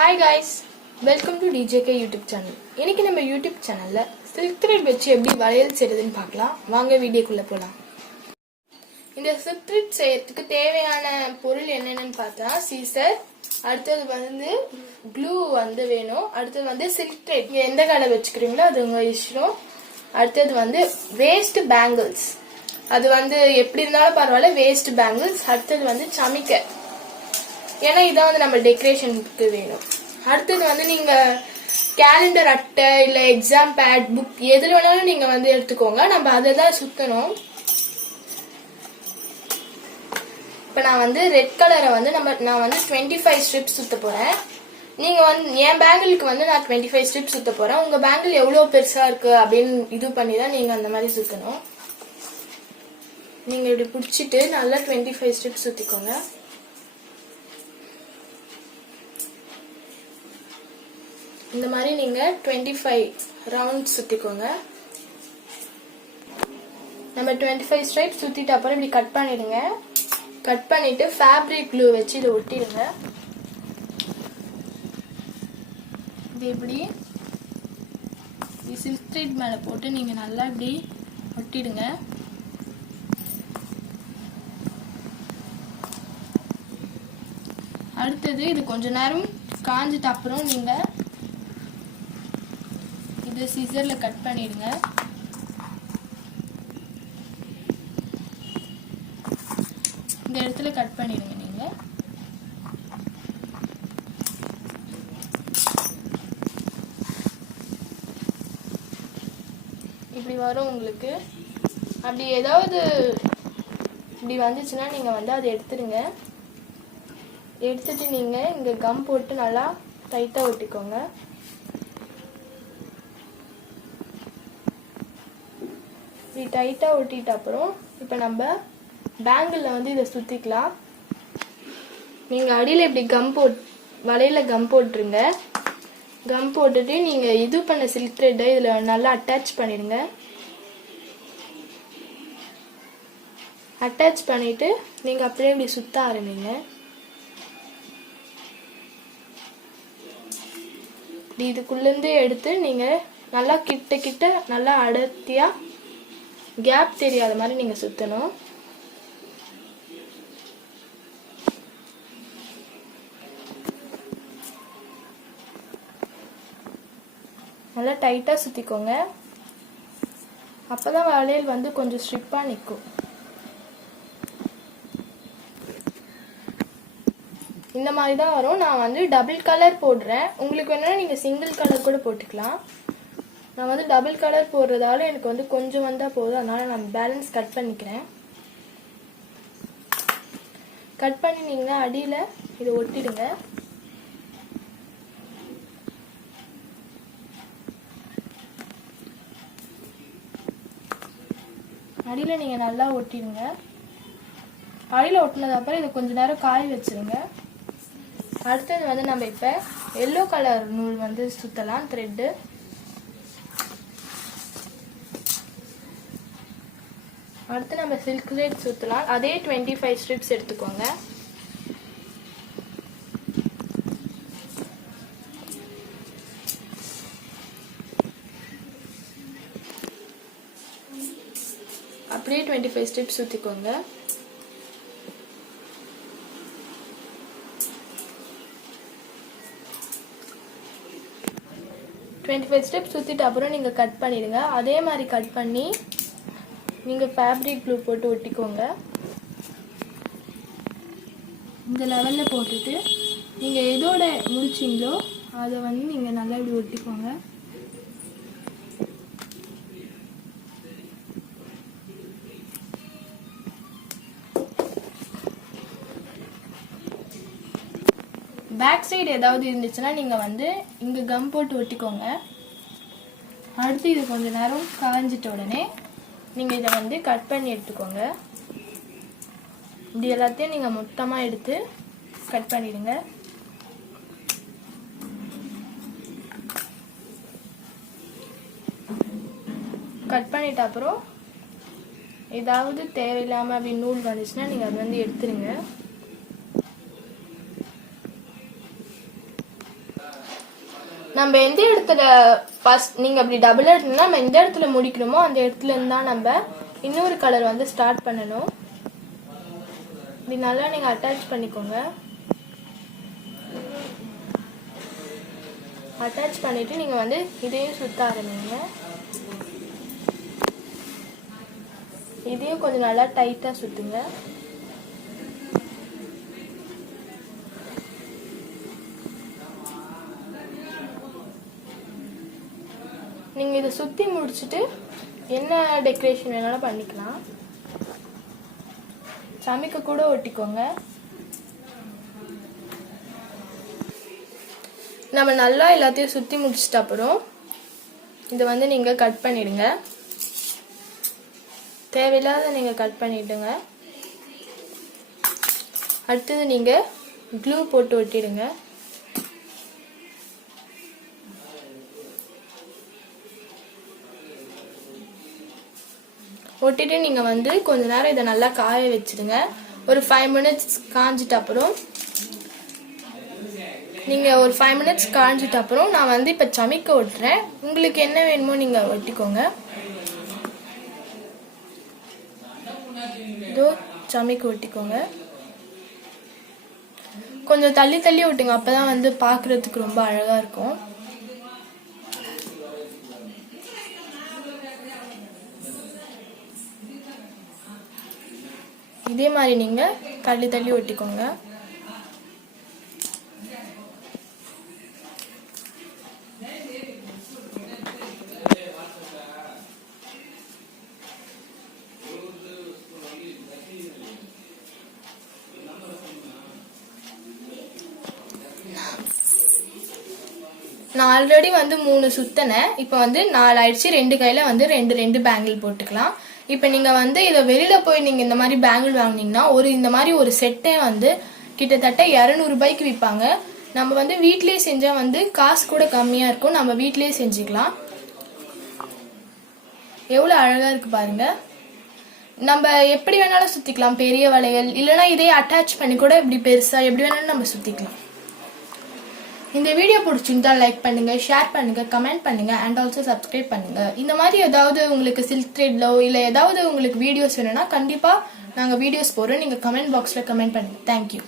Hi guys, welcome to DJK YouTube channel. இன்னைக்கு நம்ம YouTube channelல silk thread வச்சு எப்படி வளையல் செய்யறதுன்னு பார்க்கலாம். வாங்க வீடியோக்குள்ள போலாம். இந்த silk thread செய்யறதுக்கு தேவையான பொருள் என்னென்னன்னு பார்த்தா scissor, அடுத்து வந்து glue வந்து வேணும், அடுத்து வந்து silk thread. நீங்க எந்த கலர் வச்சுக்கிறீங்களோ அது உங்க இஷ்டம். அடுத்து வந்து waist bangles. அது வந்து எப்படி இருந்தாலும் பரவாயில்லை waist bangles. அடுத்து வந்து சமிக்கை. ஏன்னா இதான் வந்து நம்ம டெக்கரேஷனுக்கு வேணும். அடுத்தது வந்து நீங்க கேலண்டர் அட்டை இல்ல எக்ஸாம் பேட் புக் எதுல வேணாலும் நீங்க வந்து எடுத்துக்கோங்க. நம்ம அதை தான் சுத்தணும். இப்ப நான் வந்து ரெட் கலரை வந்து நான் வந்து 25 ஸ்ட்ரிப்ஸ் சுத்த போறேன். நீங்க வந்து என் பேங்கிளுக்கு வந்து நான் 25 ஸ்ட்ரிப்ஸ் சுத்த போறேன். உங்க பேங்கிள் எவ்வளவு பெருசா இருக்கு அப்படின்னு இது பண்ணி தான் நீங்க அந்த மாதிரி சுத்தணும். நீங்க இப்படி பிடிச்சிட்டு நல்லா 25 ஸ்ட்ரிப்ஸ் சுத்திக்கோங்க. இந்த மாதிரி நீங்க 25 ரவுண்ட்ஸ் சுத்திக்கோங்க. நம்ம 25 ஸ்ட்ரைப்ஸ் சுத்திட்டு அப்புறம் இப்படி கட் பண்ணிடுங்க. கட் பண்ணிட்டு ஃபேப்ரிக் க்ளூ வச்சு இதை ஒட்டிடுங்க. இது இப்படி சில்க் த்ரெட் மேல போட்டு நீங்க நல்லா இப்படி ஒட்டிடுங்க. அடுத்தது இது கொஞ்ச நேரம் காஞ்சிட்ட அப்புறம் நீங்க இது சிசர்ல கட் பண்ணிடுங்க. இந்த இடத்துல கட் பண்ணிடுங்க. நீங்க இப்படி வரும் உங்களுக்கு. அப்படி ஏதாவது இப்படி வந்துச்சுன்னா நீங்க வந்து அதை எடுத்துடுங்க. எடுத்துட்டு நீங்க இங்க கம் போட்டு நல்லா டைட்டா ஒட்டிக்கோங்க. டைட்டா ஒட்டிட்ட அப்புறம் இப்ப நம்ம பேங்கிள்ல வந்து இதை சுத்திக்கலாம். நீங்க அடியில இப்படி வலையில கம் போட்டுருங்க. கம் போட்டுட்டு நீங்க இது பண்ண சில்க் த்ரெட்டை இதுல நல்லா அட்டாச் பண்ணிடுங்க. அட்டாச் பண்ணிட்டு நீங்க அப்படியே இப்படி சுத்த ஆரம்பிங்க. இதுக்குள்ள இருந்து எடுத்து நீங்க நல்லா கிட்ட கிட்ட நல்லா அடர்த்தியா கேப் தெரியாத மாதிரி நீங்க சுத்தணும். நல்லா டைட்டா சுத்திக்கோங்க. அப்பதான் வளையல் வந்து கொஞ்சம் ஸ்ட்ரிப்பா நிக்கும். இந்த மாதிரி தான் வரும். நான் வந்து டபுள் கலர் போடுறேன். உங்களுக்கு வேணா நீங்க சிங்கிள் கலர் கூட போட்டுக்கலாம். நான் வந்து டபுள் கலர் போடுறதால எனக்கு வந்து கொஞ்சம் வந்தா போதும். அதனால நான் பேலன்ஸ் கட் பண்ணிக்கிறேன். கட் பண்ணி நீங்க அடியில இதை ஒட்டிடுங்க. அடியில நீங்க நல்லா ஒட்டிடுங்க. அடியில ஒட்டினது அப்புறம் இதை கொஞ்ச நேரம் காய வச்சிருங்க. அடுத்தது வந்து நம்ம இப்ப எல்லோ கலர் நூல் வந்து சுத்தலாம். த்ரெட் அடுத்து நம்ம சில்க் த்ரெட் சுத்தலாம். அதே 25 ஸ்ட்ரிப்ஸ் எடுத்துக்கோங்க. அப்படியே 25 ஸ்ட்ரிப்ஸ் சுத்திக்கோங்க. ஸ்டெப் சுத்திட்டு அப்புறம் நீங்க கட் பண்ணிடுங்க. அதே மாதிரி கட் பண்ணி நீங்க ஃபேப்ரிக் க்ளூ போட்டு ஒட்டிக்கோங்க. இந்த லெவல்ல போட்டுட்டு நீங்க எதோட முடிச்சீங்களோ அதை வந்து நீங்க நல்லா இப்படி ஒட்டிக்கோங்க. பேக் சைடு ஏதாவது இருந்துச்சுன்னா நீங்க வந்து இங்க கம் போட்டு ஒட்டிக்கோங்க. அடுத்து இது கொஞ்ச நேரம் காஞ்சிட்ட உடனே நீங்க இதை வந்து கட் பண்ணி எடுத்துக்கோங்க. இப்படி எல்லாத்தையும் நீங்க மொத்தமா எடுத்து கட் பண்ணிடுங்க. கட் பண்ணிட்ட அப்புறம் ஏதாவது தேவையில்லாம அப்படி நூல் வந்துச்சுன்னா நீங்க அதை வந்து எடுத்துருங்க. நம்ம எந்த இடத்துல ஃபர்ஸ்ட் நீங்க அப்படி டபுள் எடுத்தீங்கன்னா நம்ம எந்த இடத்துல முடிக்கணுமோ அந்த இடத்துல இருந்து தான் நம்ம இன்னொரு கலர் வந்து ஸ்டார்ட் பண்ணணும். இப்படி நல்லா நீங்க அட்டாச் பண்ணிக்கோங்க. அட்டாச் பண்ணிட்டு நீங்க வந்து இதையும் சுத்த ஆரம்பிங்க. இதையும் கொஞ்சம் நல்லா டைட்டா சுத்துங்க. நீங்க இதை சுத்தி முடிச்சுட்டு என்ன டெக்கரேஷன் வேணாலும் பண்ணிக்கலாம். சமைக்க கூட ஒட்டிக்கோங்க. நம்ம நல்லா எல்லாத்தையும் சுத்தி முடிச்சிட்ட அப்புறம் இதை வந்து நீங்க கட் பண்ணிடுங்க. தேவையில்லாத நீங்க கட் பண்ணிடுங்க. அடுத்தது நீங்க க்ளூ போட்டு ஒட்டிடுங்க. ஒட்டிட்டு நீங்க வந்து கொஞ்ச நேரம் இதை நல்லா காய வச்சிடுங்க. ஒரு 5 மினிட்ஸ் காஞ்சிட்ட அப்புறம் நீங்க ஒரு 5 மினிட்ஸ் காஞ்சிட்ட அப்புறம் நான் வந்து இப்ப சமைக்க ஒட்டுறேன். உங்களுக்கு என்ன வேணுமோ நீங்க ஒட்டிக்கோங்க. இதோ சமைக்க ஒட்டிக்கோங்க. கொஞ்சம் தள்ளி தள்ளி ஒட்டுங்க, அப்பதான் வந்து பாக்குறதுக்கு ரொம்ப அழகா இருக்கும். இதே மாதிரி நீங்க தள்ளி தள்ளி ஒட்டிக்கோங்க. நான் ஆல்ரெடி வந்து 3 சுத்தினேன். இப்போ வந்து 4 ஆயிடுச்சு. 2 கையில வந்து 2 பேங்கிள் போட்டுக்கலாம். இப்போ நீங்க வந்து இதை வெளியில போய் நீங்க இந்த மாதிரி பேங்கிள் வாங்கினீங்கன்னா இந்த மாதிரி ஒரு செட்டே வந்து கிட்டத்தட்ட 200 ரூபாய்க்கு விற்பாங்க. நம்ம வந்து வீட்லயே செஞ்சா வந்து காசு கூட கம்மியா இருக்கும். நம்ம வீட்லயே செஞ்சுக்கலாம். எவ்வளவு அழகா இருக்கு பாருங்க. நம்ம எப்படி வேணாலும் சுத்திக்கலாம். பெரிய வளையல் இல்லைன்னா இதே அட்டாச் பண்ணி கூட இப்படி பெருசா எப்படி வேணாலும் நம்ம சுத்திக்கலாம். இந்த வீடியோ பிடிச்சிருந்தா லைக் பண்ணுங்க, ஷேர் பண்ணுங்க, கமெண்ட் பண்ணுங்க அண்ட் ஆல்சோ சப்ஸ்கிரைப் பண்ணுங்க. இந்த மாதிரி ஏதாவது உங்களுக்கு சில்க் த்ரெட்லோ இல்லை ஏதாவது உங்களுக்கு வீடியோஸ் வேணும்னா கண்டிப்பா நாங்கள் வீடியோஸ் போடுறோம். நீங்க கமெண்ட் பாக்ஸ்ல கமெண்ட் பண்ணுங்க. தேங்க்யூ.